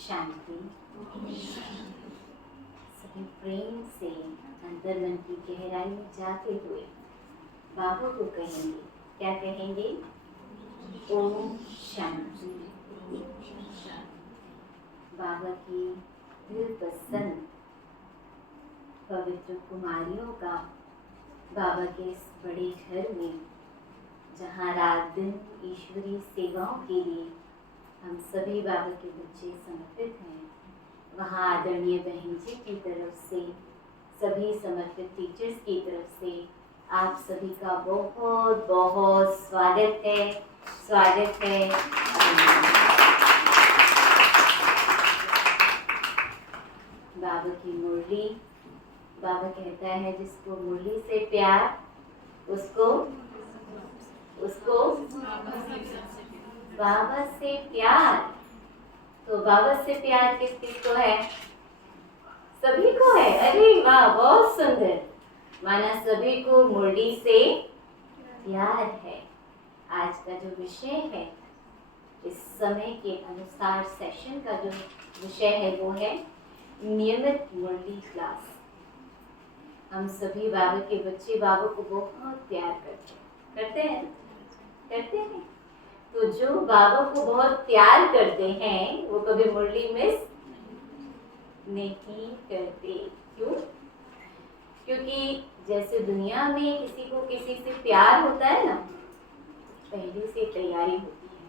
शांति। सभी प्रेम से अंतर मन की गहराई में जाते हुए बाबा को कहेंगे, क्या कहेंगे? ओम शांति। बाबा की दिल पसंद पवित्र कुमारियों का बाबा के इस बड़े घर में, जहाँ रात दिन ईश्वरीय सेवाओं के लिए हम सभी बाबा के बच्चे समर्पित हैं, वहाँ आदरणीय बहन जी की तरफ से, सभी समर्पित टीचर्स की तरफ से आप सभी का बहुत बहुत स्वागत है, स्वागत है। बाबा की मुरली, बाबा कहता है जिसको मुरली से प्यार उसको बाबा से प्यार। तो बाबा से प्यार किस किस को है? सभी को है। अरे वाह, बहुत सुंदर। माना सभी को मुरली से प्यार है। आज का जो विषय है, इस समय के अनुसार सेशन का जो विषय है वो है नियमित मुरली क्लास। हम सभी बाबा के बच्चे बाबा को बहुत प्यार करते हैं। तो जो बाबा को बहुत प्यार करते हैं वो कभी मुरली मिस नहीं करते। क्यों? क्योंकि जैसे दुनिया में किसी को किसी से प्यार होता है ना, पहले से तैयारी होती है,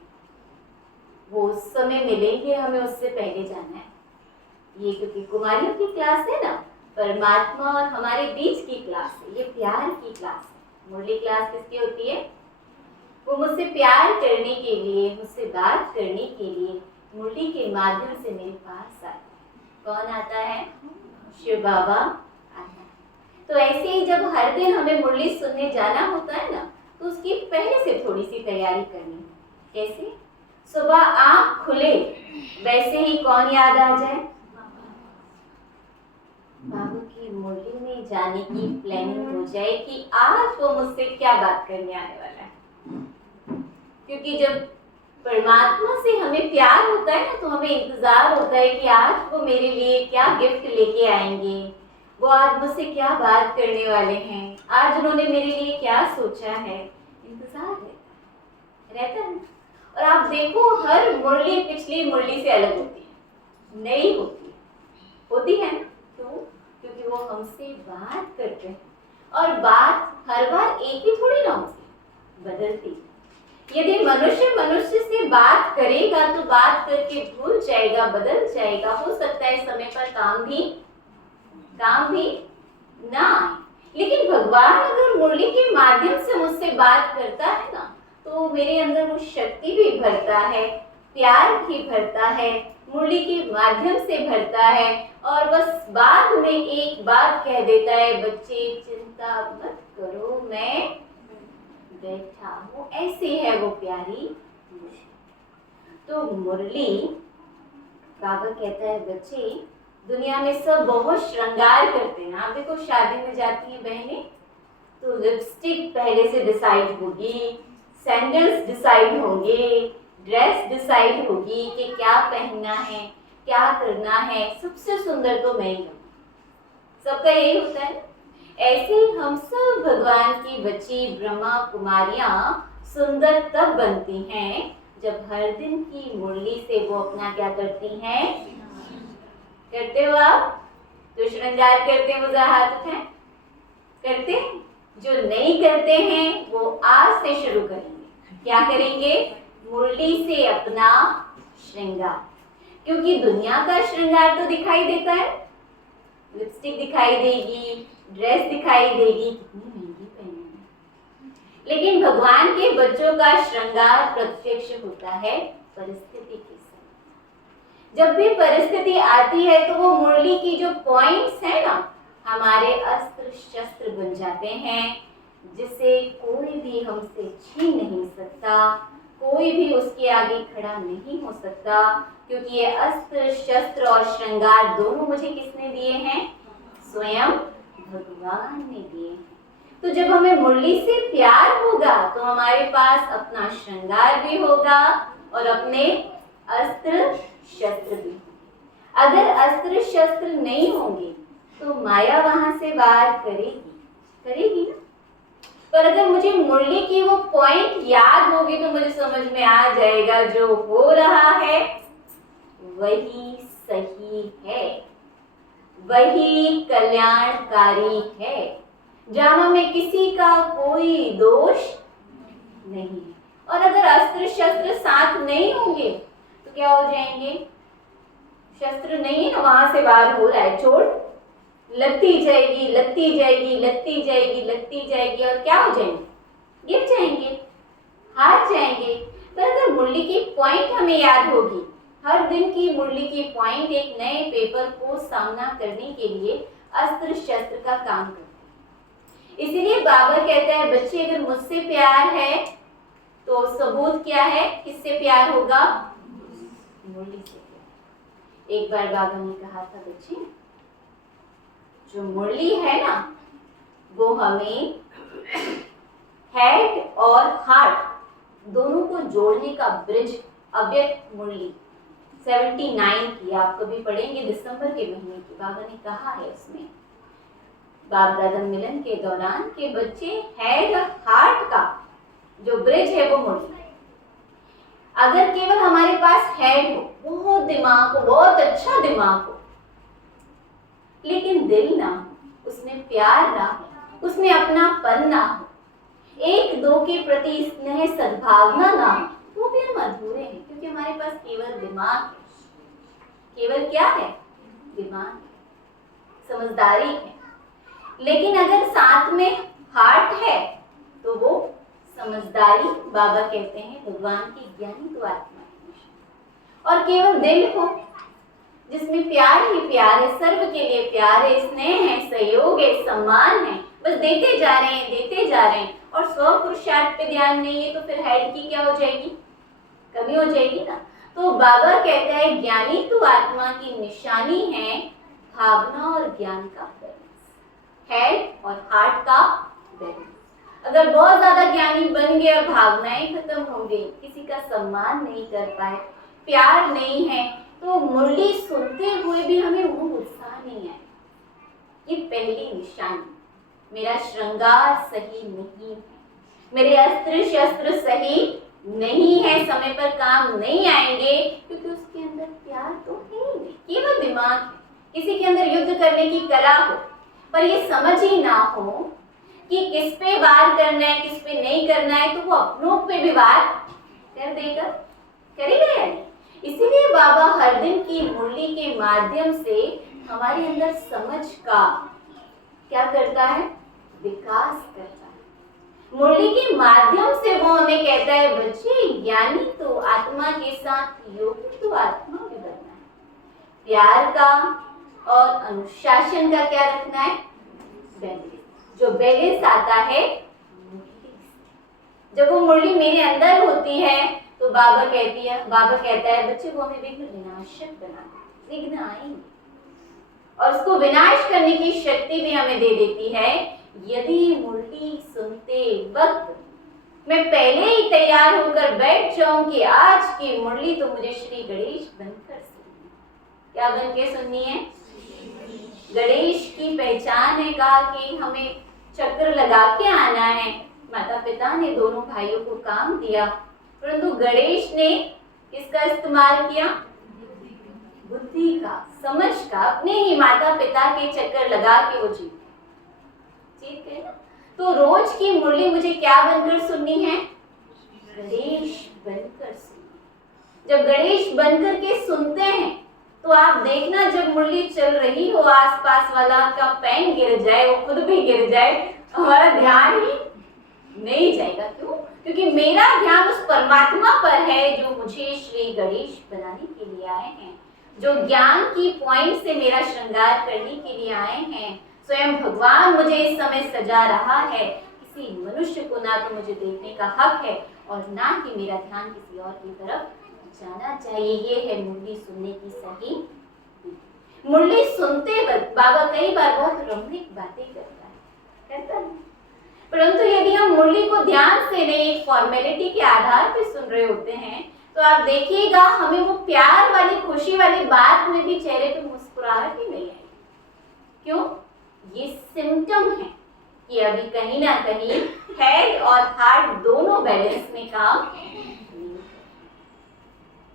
वो उस समय मिलेंगे, हमें उससे पहले जाना है। ये क्योंकि कुमारियों की क्लास है ना, परमात्मा और हमारे बीच की क्लास है, ये प्यार की क्लास है। मुरली क्लास किसकी होती है? वो मुझसे प्यार करने के लिए, मुझसे बात करने के लिए मुरली के माध्यम से मेरे पास आता है। कौन आता है? शिव बाबा आता है। तो ऐसे ही जब हर दिन हमें मुरली सुनने जाना होता है ना, तो उसकी पहले से थोड़ी सी तैयारी करनी है। कैसे? सुबह आँख खुले वैसे ही कौन याद आ जाए? बाबा की मुरली में जाने की प्लानिंग हो जाए कि आज वो मुझसे क्या बात करने आने वाला है। क्योंकि जब परमात्मा से हमें प्यार होता है ना, तो हमें इंतजार होता है कि आज वो मेरे लिए क्या गिफ्ट लेके आएंगे, वो आज मुझसे क्या बात करने वाले हैं, आज उन्होंने मेरे लिए क्या सोचा है। इंतजार रहता है। और आप देखो, हर मुरली पिछली मुरली से अलग होती है, नई होती है ना। क्यों? क्योंकि वो हमसे बात करते हैं, और बात हर बार एक ही थोड़ी ना होती, बदलती। यदि मनुष्य से बात करेगा तो बात करके भूल जाएगा, बदल जाएगा। हो सकता है समय पर काम भी ना आए। लेकिन भगवान अगर मुरली के माध्यम से मुझसे बात करता है ना, तो मेरे अंदर वो शक्ति भी भरता है, प्यार भी भरता है, मुरली के माध्यम से भरता है। और बस बाद में एक बात कह देता है, बच्चे चिंता मत करो, मैं बैठा हूँ। ऐसे है वो प्यारी मुरली। तो मुरली, बाबा कहता है बच्चे, दुनिया में सब बहुत श्रृंगार करते हैं। आप देखो, शादी में जाती हैं बहनें, तो लिपस्टिक पहले से डिसाइड होगी, सैंडल्स डिसाइड होंगे, ड्रेस डिसाइड होगी कि क्या पहनना है, क्या करना है। सबसे सुंदर तो मैं ही हूँ, सबका यही होता है। ऐसे ही हम सब भगवान की बच्ची ब्रह्मा कुमारियां सुंदर तब बनती हैं जब हर दिन की मुरली से वो अपना क्या करती हैं? करते हो आप? जो श्रृंगार करते हैं वो जरा हाथ उठाएं। करते हैं? जो नहीं करते हैं वो आज से शुरू करेंगे। क्या करेंगे? मुरली से अपना श्रृंगार। क्योंकि दुनिया का श्रृंगार तो दिखाई देता है, लिपस्टिक दिखाई देगी, ड्रेस दिखाई देगी, कितनी महंगी पहनी है। लेकिन भगवान के बच्चों का श्रृंगार प्रत्यक्ष होता है परिस्थिति के साथ। जब भी परिस्थिति आती है तो वो मुरली की जो पॉइंट्स है ना, हमारे अस्त्र शस्त्र बन जाते हैं, जिसे कोई भी हमसे छीन नहीं सकता, कोई भी उसके आगे खड़ा नहीं हो सकता। क्योंकि ये अस्त्र शस्त्र और श्रृंगार दोनों मुझे किसने दिए हैं? स्वयं भगवान ने दिए हैं। तो जब हमें मुरली से प्यार होगा तो हमारे पास अपना श्रृंगार भी होगा और अपने अस्त्र शस्त्र भी। अगर अस्त्र शस्त्र नहीं होंगे तो माया वहां से वार करेगी ना। पर अगर मुझे मुरली की वो पॉइंट याद होगी तो मुझे समझ में आ जाएगा जो हो रहा है वही सही है, वही कल्याणकारी है, जहां में किसी का कोई दोष नहीं है। और अगर अस्त्र शस्त्र साथ नहीं होंगे तो क्या हो जाएंगे? शस्त्र नहीं है ना, वहां से वार हो रहा है, चोट लगती जाएगी, लगती जाएगी, लगती जाएगी, लगती जाएगी, और क्या हो जाएंगे? गिर जाएंगे, हार जाएंगे। पर अगर मुरली की पॉइंट हमें याद होगी, हर दिन की मुरली की पॉइंट एक नए पेपर को सामना करने के लिए अस्त्र शस्त्र का काम करती है। इसीलिए बाबा कहता है बच्चे अगर मुझसे प्यार है तो सबूत क्या है, किससे प्यार होगा? मुरली से प्यार। एक बार बाबा ने कहा था बच्चे, जो मुरली है ना वो हमें हेड और हार्ट दोनों को जोड़ने का ब्रिज, अव्यक्त मुरली 79 की आप कभी पढ़ेंगे दिसंबर के महीने की, बाबा ने कहा है इसमें बाप दादा मिलन के दौरान कि बच्चे हेड और हार्ट का जो ब्रिज है वो मुरली। अगर केवल हमारे पास हेड हो, बहुत दिमाग हो, बहुत अच्छा दिमाग हो, लेकिन दिल ना हो, उसमें प्यार ना हो, उसमें अपनापन ना हो, एक दो के प्रति स्नेह सद्भावना ना हो, तो भी हम अधूरे हैं, क्योंकि हमारे पास केवल दिमाग है। केवल क्या है? दिमाग है, समझदारी है। लेकिन अगर साथ में हार्ट है तो वो समझदारी, बाबा कहते हैं भगवान की ज्ञानी तो आत्मा है। और केवल दिल हो जिसमें प्यार ही प्यार है, सर्व के लिए प्यार है, स्नेह है, सहयोग है, सम्मान है, बस देते जा रहे हैं, देते जा रहे हैं, और स्व पुरुषार्थ पे ध्यान नहीं है तो फिर हेड की क्या हो जाएगी? कमी हो जाएगी ना। तो बाबा कहता है ज्ञानी तो आत्मा की निशानी है भावना और ज्ञान का बैलेंस, हेड और हार्ट का बैलेंस। अगर बहुत ज्यादा ज्ञानी बन गए और भावनाएं खत्म हो गई, किसी का सम्मान नहीं कर पाए, प्यार नहीं है, तो मुरली सुनते हुए भी हमें वो उत्साह नहीं है। ये पहली निशानी, मेरा श्रृंगार सही नहीं है, मेरे अस्त्र शस्त्र सही नहीं है, समय पर काम नहीं आएंगे, क्योंकि उसके अंदर प्यार तो है ही नहीं, केवल दिमाग है। किसी के अंदर युद्ध करने की कला हो पर ये समझ ही ना हो कि किस पे वार करना है, किस पे नहीं करना है, तो वो अपनों पे भी वार कर देगा, करेगा या नहीं? इसीलिए बाबा हर दिन की मुरली के माध्यम से हमारे अंदर समझ का क्या करता है? विकास करता है। मुरली के माध्यम से वो हमें कहता है बच्चे ज्ञानी तो आत्मा के साथ योगी तो आत्मा भी बनना है, प्यार का और अनुशासन का क्या रखना है? बैलेंस। जो बैलेंस आता है जब वो मुरली मेरे अंदर होती है तो बाबा कहता है बच्चे वो हमें विघ्न विनाशक बना, विघ्न आएंगे और उसको विनाश करने की शक्ति भी हमें दे देती है यदि मुरली सुनते वक्त मैं पहले ही तैयार होकर बैठ जाऊं कि आज की मुरली तो मुझे श्री गणेश बनकर सुननी। क्या बन के सुननी है? गणेश की पहचान है, कहा कि हमें चक्र लगा के आना है। माता पिता ने दोनों भाइयों को काम दिया, परंतु गणेश ने किसका इस्तेमाल किया? बुद्धि का, समझ का, अपने ही माता पिता के चक्कर लगा के वो जीत गए ना। तो रोज की मुरली मुझे क्या बनकर सुननी है? गणेश बनकर सुननी। जब गणेश बनकर के सुनते हैं तो आप देखना जब मुरली चल रही हो आसपास वाला का पेन गिर जाए, वो खुद भी गिर जाए, हमारा ध्यान ही नहीं जाएगा। क्यों? क्योंकि मेरा ध्यान उस परमात्मा पर है जो मुझे श्री गणेश बनाने के लिए आए हैं, जो ज्ञान की पॉइंट से मेरा श्रृंगार करने के लिए आए हैं। स्वयं भगवान मुझे इस समय सजा रहा है। किसी मनुष्य को ना तो मुझे देखने का हक है और ना ही मेरा ध्यान किसी और की तरफ जाना चाहिए। ये है मुरली सुनने की सही। मुरली सुनते वक्त बाबा कई बार बहुत रमणीक बातें करता है, परंतु यदि हम मुरली को ध्यान से नहीं, एक फॉर्मेलिटी के आधार पर सुन रहे होते हैं, तो आप देखिएगा हमें वो प्यार वाली खुशी वाली बात में भी चेहरे पे मुस्कुराहट ही नहीं आई। क्यों? ये सिम्टम है कि अभी कहीं ना कहीं हेड और हार्ट दोनों बैलेंस में काम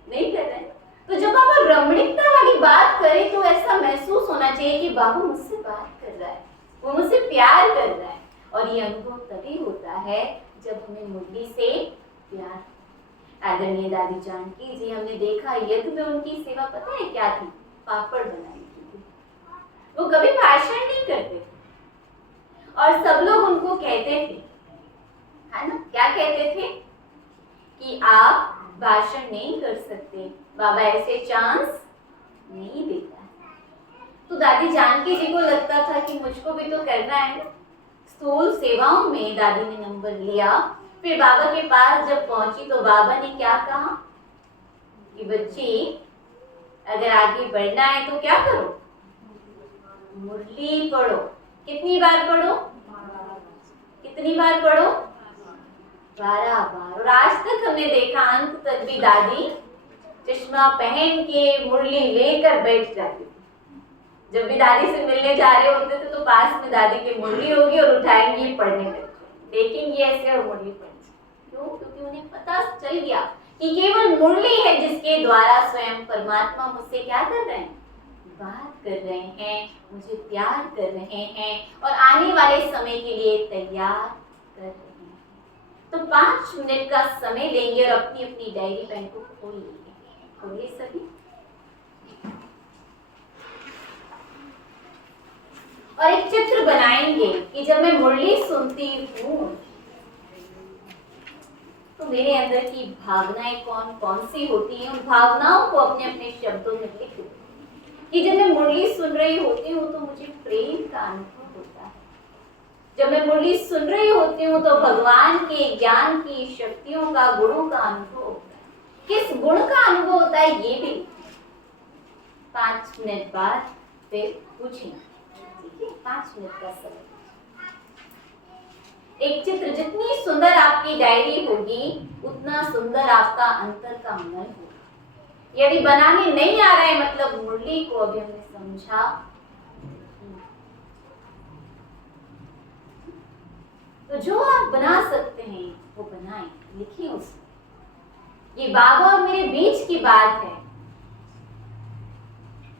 नहीं कर रहे। तो जब आप रमणीकता वाली बात करें तो ऐसा महसूस होना चाहिए कि बाबू मुझसे बात कर रहा है, वो मुझसे प्यार कर रहा है। और ये अनुभव तभी होता है जब हमें मुरली से प्यार। आदरणीय दादी जानकी जी, हमने देखा यज्ञ में उनकी सेवा पता है क्या थी? पापड़ बनाने की थी। वो कभी भाषण नहीं करते थे और सब लोग उनको कहते थे, है ना, क्या कहते थे कि आप भाषण नहीं कर सकते, बाबा ऐसे चांस नहीं देता है। तो दादी जानकी जी को लगता था कि मुझको भी तो करना है ना। स्थूल सेवाओं में दादी ने नंबर लिया। फिर बाबा के पास जब पहुंची तो बाबा ने क्या कहा कि बच्ची अगर आगे बढ़ना है तो क्या करो? मुरली पढ़ो। कितनी बार पढ़ो? कितनी बार पढ़ो? 12 बार। और आज तक हमने देखा अंत तक भी दादी चश्मा पहन के मुरली लेकर बैठ जाती थी। जब भी दादी से मिलने जा रहे होते थे तो पास में दादी की मुरली होगी और उठाएंगी, पढ़ने लगेंगे, देखेंगी ऐसे और मुरली पढ़ेंगी। क्यों? क्योंकि उन्हें पता चल गया कि केवल मुरली है जिसके द्वारा स्वयं परमात्मा मुझसे क्या कर रहे हैं? बात कर रहे हैं, मुझे प्यार कर रहे हैं और आने वाले समय के लिए तैयार कर रहे हैं। तो 5 मिनट का समय लेंगे और अपनी अपनी डायरी पेन को खोल लेंगे। खोलिए सभी। और एक चित्र बनाएंगे कि जब मैं मुरली सुनती हूँ तो मेरे अंदर की भावनाएं कौन कौन सी होती हैं। उन भावनाओं को अपने अपने शब्दों में लिख दो कि जब मैं मुरली सुन रही होती हूँ तो मुझे प्रेम का अनुभव होता है। जब मैं मुरली सुन रही होती हूँ तो भगवान के ज्ञान की शक्तियों का, गुणों का अनुभव होता है। किस गुण का अनुभव होता है ये भी 5 मिनट बाद फिर पूछना। 5 मिनट का समय। एक चित्र जितनी सुंदर आपकी डायरी होगी उतना सुंदर आपका अंतर का मन होगा। यदि बनाने नहीं आ रहा है मतलब मुरली को अभी हमने समझा, तो जो आप बना सकते हैं वो बनाएं, लिखिए उसमें। ये बाबा और मेरे बीच की बात है।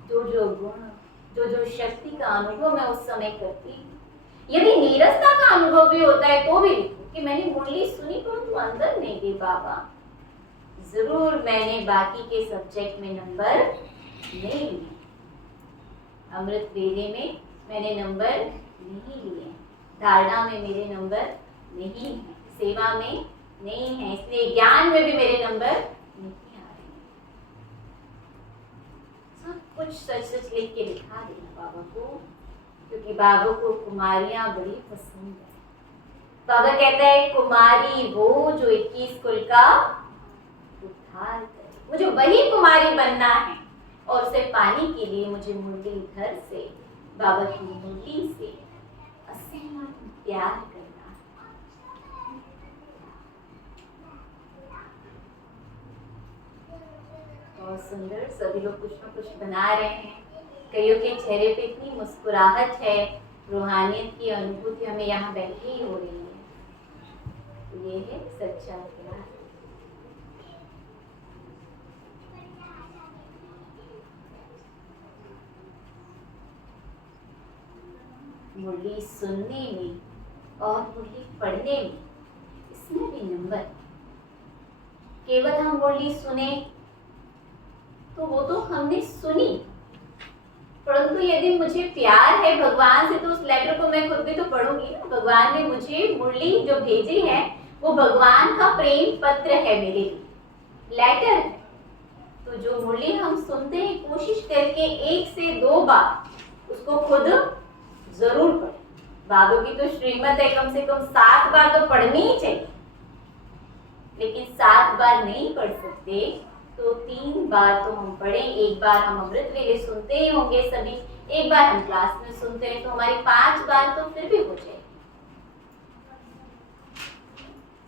जो जो गुण, जो जो शक्ति का अनुभव मैं उस समय करती हूँ। यदि नीरसता का अनुभव भी होता है तो भी लिखो कि मैंने मुरली सुनी परंतु अंदर नहीं गई बाबा। जरूर मैंने बाकी के सब्जेक्ट में नंबर नहीं लिए, अमृत वेले में मैंने नंबर नहीं लिए, धारणा में मेरे नंबर नहीं है, सेवा में नहीं है, इसलिए ज्ञान में भी मेरे नंबर नहीं आ रहे। सब कुछ सच सच लिख के दिखा देना बाबा को, क्योंकि बाबा को कुमारियां बड़ी पसंद है। बाबा कहता है कुमारी वो जो 21 कुल का उद्धार करे। मुझे वही कुमारी बनना है और उसे पाने के लिए मुझे मुरलीधर से, बाबा की मुरली से असीम प्यार करना। बहुत सुंदर, सभी लोग कुछ ना कुछ बना रहे हैं। कईयों के चेहरे पे इतनी मुस्कुराहट है, रूहानियत की अनुभूति हमें यहाँ बैठी ही हो रही है। तो ये है सच्चा प्यार। मुरली सुनने में और मुरली पढ़ने में, इसमें भी नंबर। केवल हम मुरली सुने तो वो तो हमने सुनी, परंतु यदि मुझे प्यार है भगवान से तो उस लेटर को मैं खुद भी तो पढ़ूंगी ना। भगवान ने मुझे मुरली जो भेजी है वो भगवान का प्रेम पत्र है, मेरे लिए लेटर है। तो जो मुरली हम सुनते हैं कोशिश करके 1 से 2 बार उसको खुद जरूर पढ़ें। बाबू की तो श्रीमत है कम से कम 7 बार तो पढ़नी ही चाहिए, लेकिन 7 बार नहीं पढ़ सकते तो 3 बार तो हम पढ़ें। 1 बार हम अमृत वेले सुनते ही होंगे सभी, 1 बार हम क्लास में सुनते हैं, तो हमारी 5 बार तो फिर भी हो जाएगी।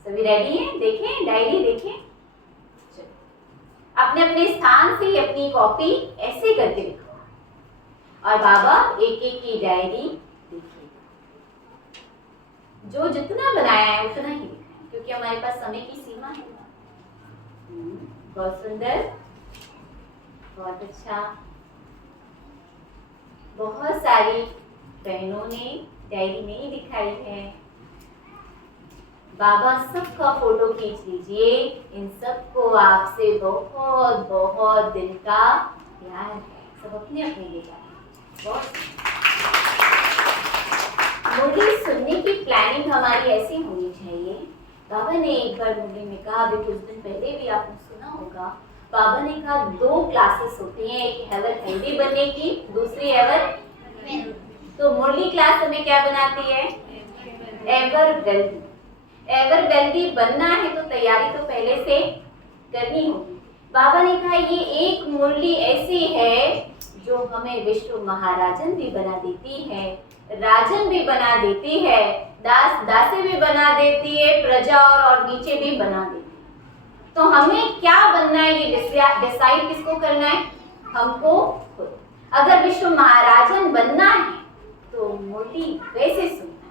सभी रेडी हैं? देखें डायरी, देखें। अपने अपने स्थान से अपनी कॉपी ऐसे करके लिखो और बाबा एक एक की डायरी देखिएगा। जो जितना बनाया है उतना ही लिखें, क्योंकि हमारे पास समय की सीमा है। बहुत सुंदर, बहुत अच्छा। बहुत सारी बहनों ने डायरी नहीं दिखाई है। बाबा सबका फोटो खींच लीजिए। इन सबको आपसे बहुत बहुत दिल का प्यार है। सब अपने अपने ले जाए। बहुत मुरली सुनने की प्लानिंग हमारी ऐसी होनी चाहिए। बाबा ने एक बार मुरली में कहा, अभी कुछ दिन पहले भी आपने सुना होगा, बाबा ने कहा 2 क्लासेस होती हैं, एक एवर हेल्दी बनने की, दूसरी एवर। तो मुरली क्लास हमें क्या बनाती है? Ever wealthy. एवर वेल्दी बनना है तो तैयारी तो पहले से करनी होगी। बाबा ने कहा ये एक मुरली ऐसी है जो हमें विश्व महाराजन भी बना देती है, राजन भी बना देती है, दास दासी भी बना देती है, प्रजा और नीचे भी बना देती है। तो हमें क्या बनना है ये डिसाइड किसको करना है? हमको खुद। अगर विश्व महाराजन बनना है तो मुरली वैसे सुनना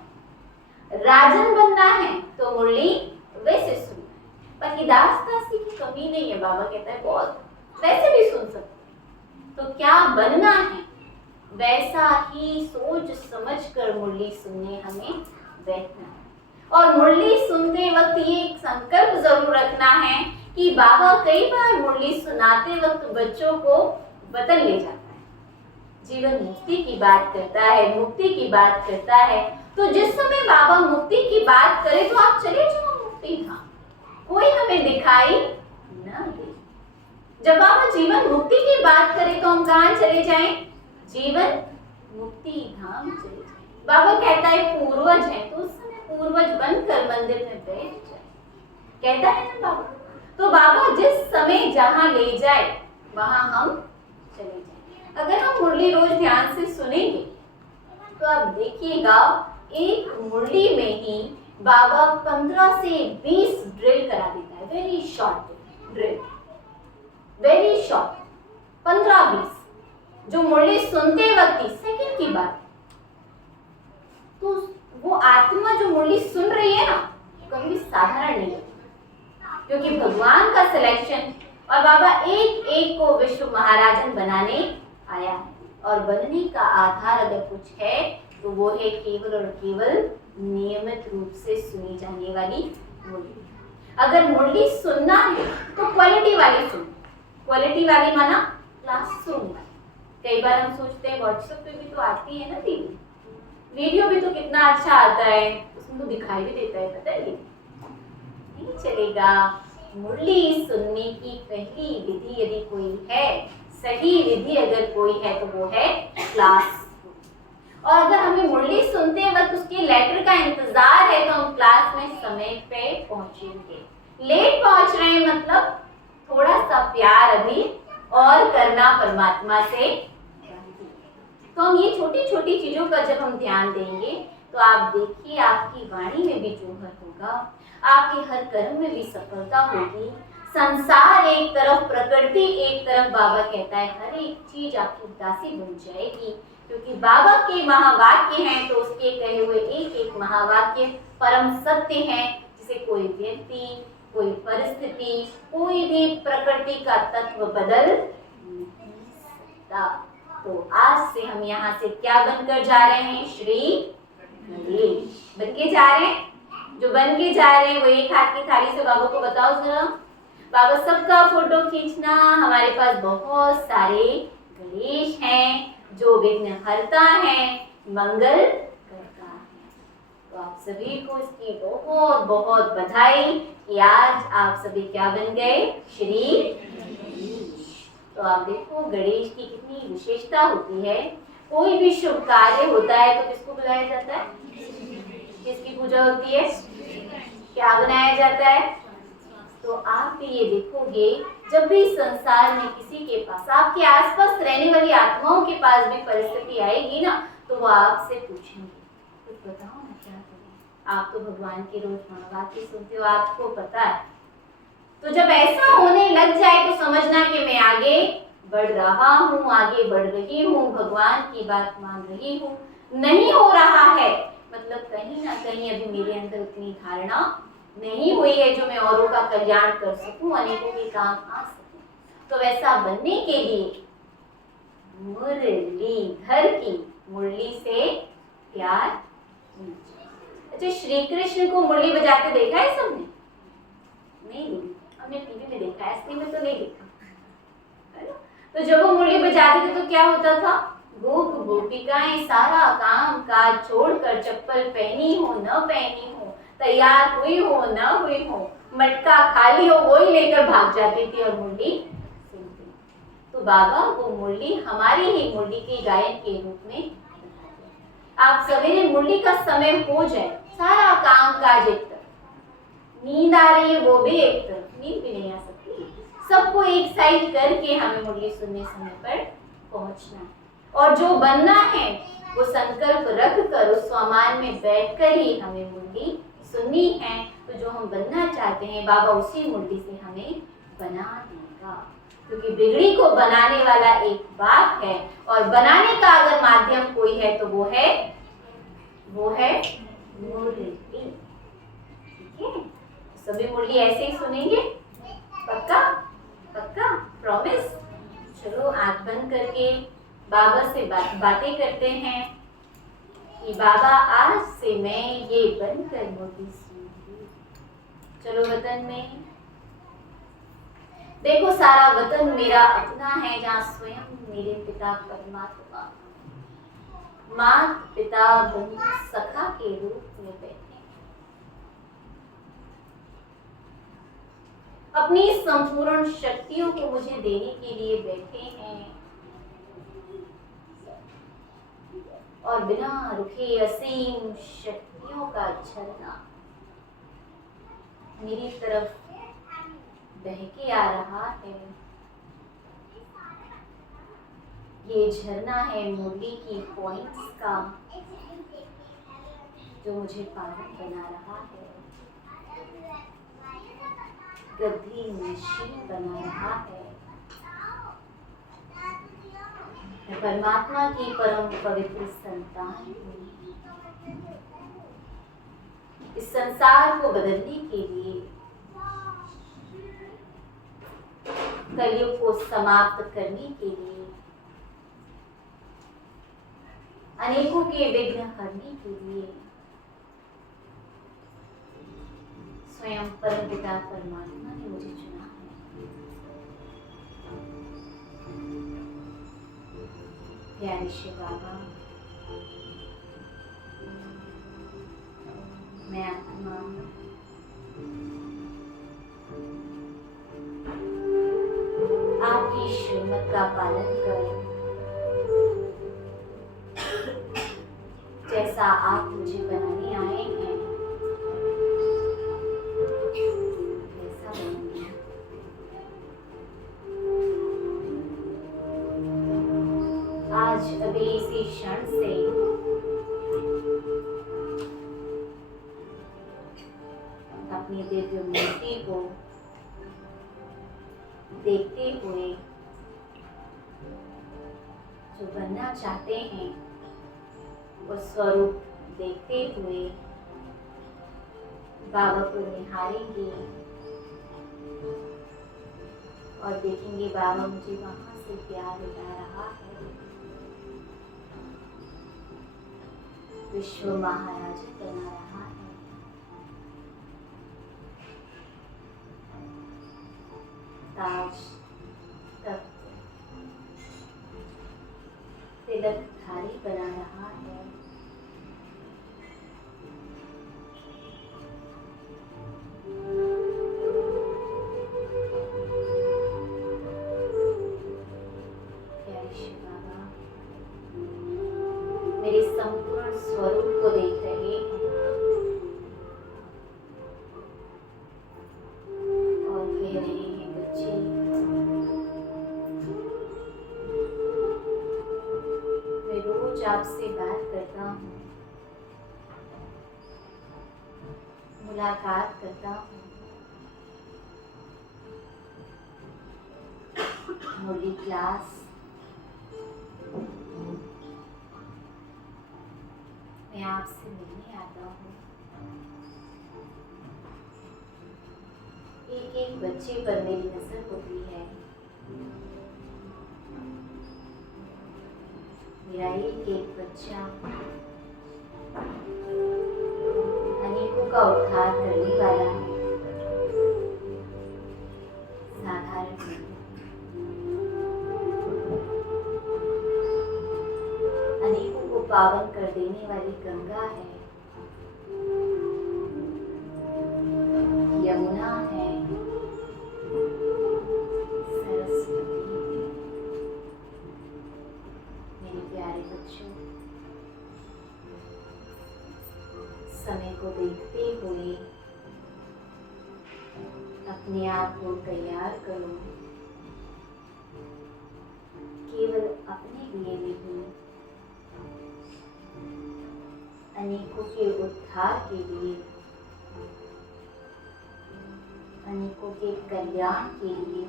है, राजन बनना है तो मुरली वैसे सुनना है। बाकी दास दासी की कमी नहीं है, बाबा कहता है बहुत वैसे भी सुन सकते हैं। तो क्या बनना है वैसा ही सोच समझ कर मुरली सुनने हमें बैठना है। और मुरली सुनते वक्त ये एक संकल्प जरूर रखना है कि बाबा कई बार मुरली सुनाते वक्त बच्चों को बदल ले जाता है, जीवन मुक्ति की बात करता है, मुक्ति की बात करता है। तो जिस समय बाबा मुक्ति की बात करे तो आप चले जाओ मुक्ति धाम, कोई हमें दिखाई न दे। जब बाबा जीवन मुक्ति की बात करे तो हम कहाँ चले जाएं? जीवन मुक्ति धाम चले जाएं। बाबा कहता है पूर्वज है तो उस समय पूर्वज बनकर मंदिर में बैठ जाए, कहता है ना बाबा। तो बाबा जिस समय जहाँ ले जाए वहां हम चले जाएं। अगर हम मुरली रोज ध्यान से सुनेंगे तो आप देखिएगा एक मुरली में ही बाबा 15 से 20 ड्रिल करा देता है। Very short drill, very short, 15-20 जो मुरली सुनते वक्त ही सेकंड की बात। तो वो आत्मा जो मुरली सुन रही है ना कभी साधारण नहीं है, क्योंकि भगवान का सिलेक्शन और बाबा एक एक को विश्व महाराजन बनाने आया है। और बनने का आधार अगर कुछ है तो वो है केवल और केवल नियमित रूप से सुनी जाने वाली मुरली। अगर मुरली सुनना है तो क्वालिटी वाली सुन, क्वालिटी वाली माना क्लासरूम वाली। कई बार हम सोचते हैं व्हाट्सएप पे भी तो आती है ना टीवी, वीडियो भी तो कितना अच्छा आता है, उसमें तो दिखाई भी देता है, पता है नहीं चलेगा। मुरली सुनने की पहली विधि यदि कोई है, सही विधि अगर कोई है तो वो है क्लास। और अगर हमें मुरली सुनते वक्त उसके लेटर का इंतजार है तो हम क्लास में समय पे पहुंचेंगे। लेट पहुंच रहे हैं मतलब थोड़ा सा प्यार अभी और करना परमात्मा से। तो हम ये छोटी छोटी चीजों पर जब हम ध्यान देंगे तो आप देखिए आपकी वाणी में भी जोहर होगा, आपके हर कर्म में भी सफलता होगी। संसार एक तरफ, प्रकृति एक तरफ, बाबा कहता है हर एक चीज आपकी दासी बन जाएगी, क्योंकि बाबा के महावाक्य हैं तो उसके कहे हुए एक एक महावाक्य परम सत्य हैं, जिसे कोई व्यक्ति, कोई परिस्थिति, कोई भी प्रकृति का तत्व बदल नहीं सकता। तो आज से हम यहाँ से क्या बनकर जा रहे हैं? श्री गणेश बन के जा रहे हैं। जो बन के जा रहे हैं वो एक हाथ की थाली से बाबा को बताओ जरा। बाबा सबका फोटो खींचना। हमारे पास बहुत सारे गणेश हैं जो विघ्न हरता है, मंगल करता है। तो आप सभी को इसकी बहुत बहुत बधाई कि आज आप सभी क्या बन गए? श्री गणेश। तो आप देखो गणेश की कितनी विशेषता होती है। कोई भी शुभ कार्य होता है तो किसको बुलाया जाता है? किसकी पूजा होती है? क्या बनाया जाता है? तो आप भी ये देखोगे जब भी संसार में किसी के पास, आपके आसपास रहने वाली आत्माओं के पास भी परिस्थिति आएगी ना, तो वो आपसे पूछेंगे कुछ बताओ ना क्या करें। आप तो भगवान के रोज महावाक्य सुनते हो, आपको पता है तो जब ऐसा होने लग जाए तो समझना कि मैं आगे बढ़ रहा हूँ, आगे बढ़ रही हूँ, भगवान की बात मान रही हूँ। नहीं हो रहा है मतलब कहीं ना कहीं अभी मेरे अंदर उतनी धारणा नहीं हुई है जो मैं औरों का कल्याण कर सकूं, अनेकों के काम आ सकूं। तो वैसा बनने के लिए मुरलीधर की मुरली से प्यार। अच्छा, श्री कृष्ण को मुरली बजाते देखा है सबने? नहीं देखा, हमने टीवी में देखा है, असली में तो नहीं देखा, है ना? तो जब वो मुरली बजाते थे तो क्या होता था? गोप गोपिकाएं सारा काम काज छोड़कर, चप्पल पहनी हो न पहनी हो, तैयार हुई हो न हुई हो, मटका खाली हो वही लेकर भाग जाती थी और मुरली सुनती। तो बाबा वो मुरली हमारी ही मुरली के गायन के रूप में। आप सवेरे मुरली का समय हो जाए, सारा काम काज एक तरफ, नींद आ रही है वो भी एक तरफ, नींद भी नहीं आ सकती, सबको एक साइड करके हमें मुरली सुनने समय पर पहुंचना है। और जो बनना है वो संकल्प रख कर उस स्वमान में बैठकर ही हमें मुरली सुननी है। तो जो हम बनना चाहते हैं बाबा उसी मुरली से हमें बना देगा, क्योंकि बिगड़ी को बनाने वाला एक बाप है और बनाने का अगर माध्यम कोई है तो वो है मुरली। ठीक है, सभी मुरली ऐसे ही सुनेंगे, पक्का पक्का प्रॉमिस। चलो आंख बंद करके बाबा से बातें करते हैं कि बाबा आज से मैं ये बनकर मुरली सुनूंगी। चलो वतन में देखो, सारा वतन मेरा अपना है, जहाँ स्वयं मेरे पिता परमात्मा माता पिता बंधु सखा के रूप में बैठे, अपनी संपूर्ण शक्तियों को मुझे देने के लिए बैठे हैं और बिना रुके असीम शक्तियों का झरना मेरी तरफ बह के आ रहा है। ये झरना है मुरली की पॉइंट्स का जो मुझे पावन बना रहा है, गद्दी मशीन बना रहा है। मैं परमात्मा की परम पवित्र संतान हूँ। इस संसार को बदलने के लिए, कलयुग को समाप्त करने के लिए, अनेकों के विघ्न हरने के लिए स्वयं परम पिता परमात्मा ने मुझे चुना है। प्यारे शिव बाबा, मैं आत्मा आपकी श्रीमत का पालन कर, जैसा आप मुझे बनाने आए हैं वैसा बनूंगी। आज अभी इसी क्षण से अपनी दिव्य मूर्ति को देखते हुए जो बनना चाहते हैं वो स्वरूप देखते हुए बाबा को निहारेंगे और देखेंगे बाबा मुझे वहां से प्यार उठा रहा है। विश्व महाराज बना रहा है। ताज तख्त तिलकधारी बना रहा है। मेरे संपूर्ण स्वरूप को देख रहे हैं और कह रहे हैं बच्चे, मैं रोज आपसे बात करता हूँ, मुलाकात करता हूँ, मुरली क्लास मैं आपसे मिलने आता हूँ। एक एक बच्चे पर मेरी नजर होती है। मेरा एक एक बच्चा अनेकों का उद्धार करने वाला है। साधारण नहीं, अनेकों को पावन कर देने वाली गंगा है, यमुना है, सरस्वती है। मेरे प्यारे बच्चों, समय को देखते हुए अपने आप को तैयार करो, केवल अपने लिए नहीं, अनेकों के उद्धार के लिए, अनेकों के कल्याण के लिए,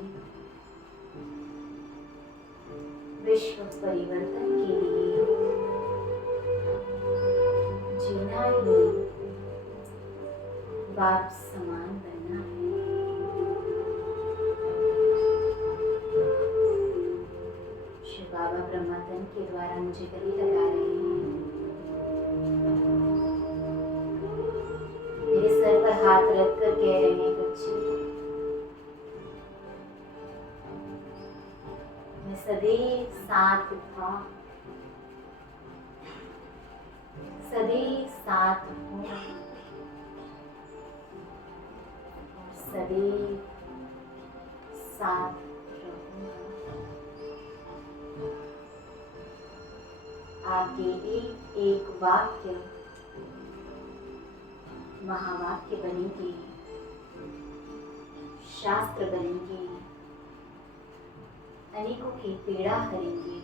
विश्व परिवर्तन के लिए। जीना ही बाप समान बनना है। शिव बाबा ब्रह्मातन के द्वारा मुझे गले लगा रहे हैं। मेरे सर पर हाथ रखकर कह रहे हैं, बच्चे मैं सदैव साथ था, सदैव साथ हूँ, सदैव साथ रहूंगा। आपके एक एक वाक्य महावाक्य बनेंगे, शास्त्र बनेंगे, अनेकों की पीड़ा करेंगे।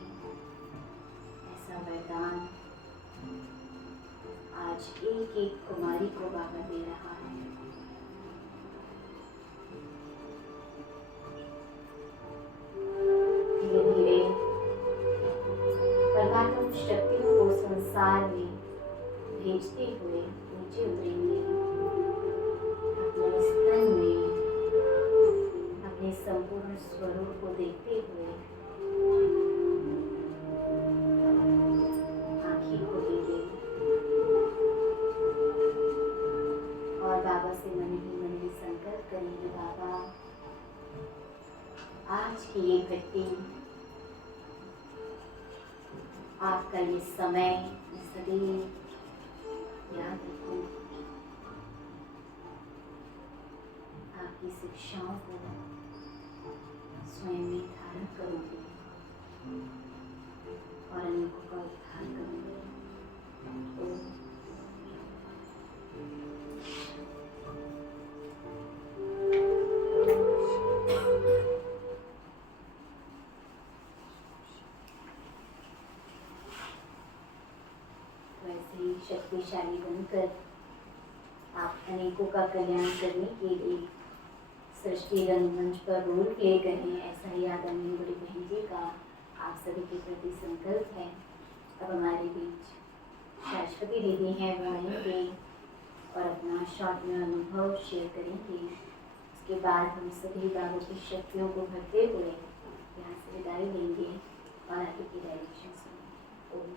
ऐसा वरदान आज एक एक कुमारी को बाबा दे रहा है। धीरे धीरे परमात्मा शक्तियों को संसार में भेजते हुए नीचे उतरेंगे। अपने स्तन में अपने संपूर्ण स्वरूप को देखते हुए आंखें खोलेंगे और बाबा से मन ही मन में संकल्प करेंगे, बाबा आज की ये घटती, आपका ये समय सदैव याद रखूं। आपकी शिक्षाओं को स्वयं में धारण करूंगी और अनेकों का उद्धार करूंगी। वैसे ही शक्तिशाली बनकर आप अनेकों का कल्याण करने के लिए सृष्टि रंगमंच पर रोल प्ले करें। ऐसा ही आदरणीय बड़ी बहन जी का आप सभी के प्रति संकल्प है। अब हमारे बीच शाश्वती दीदी हैं, वो आएंगे और अपना शॉर्ट में अनुभव शेयर करेंगे। उसके बाद हम सभी बाबा की शक्तियों को भरते हुए यहाँ से विदाई लेंगे और आगे की डायरेक्शन सुनेंगे। ओम।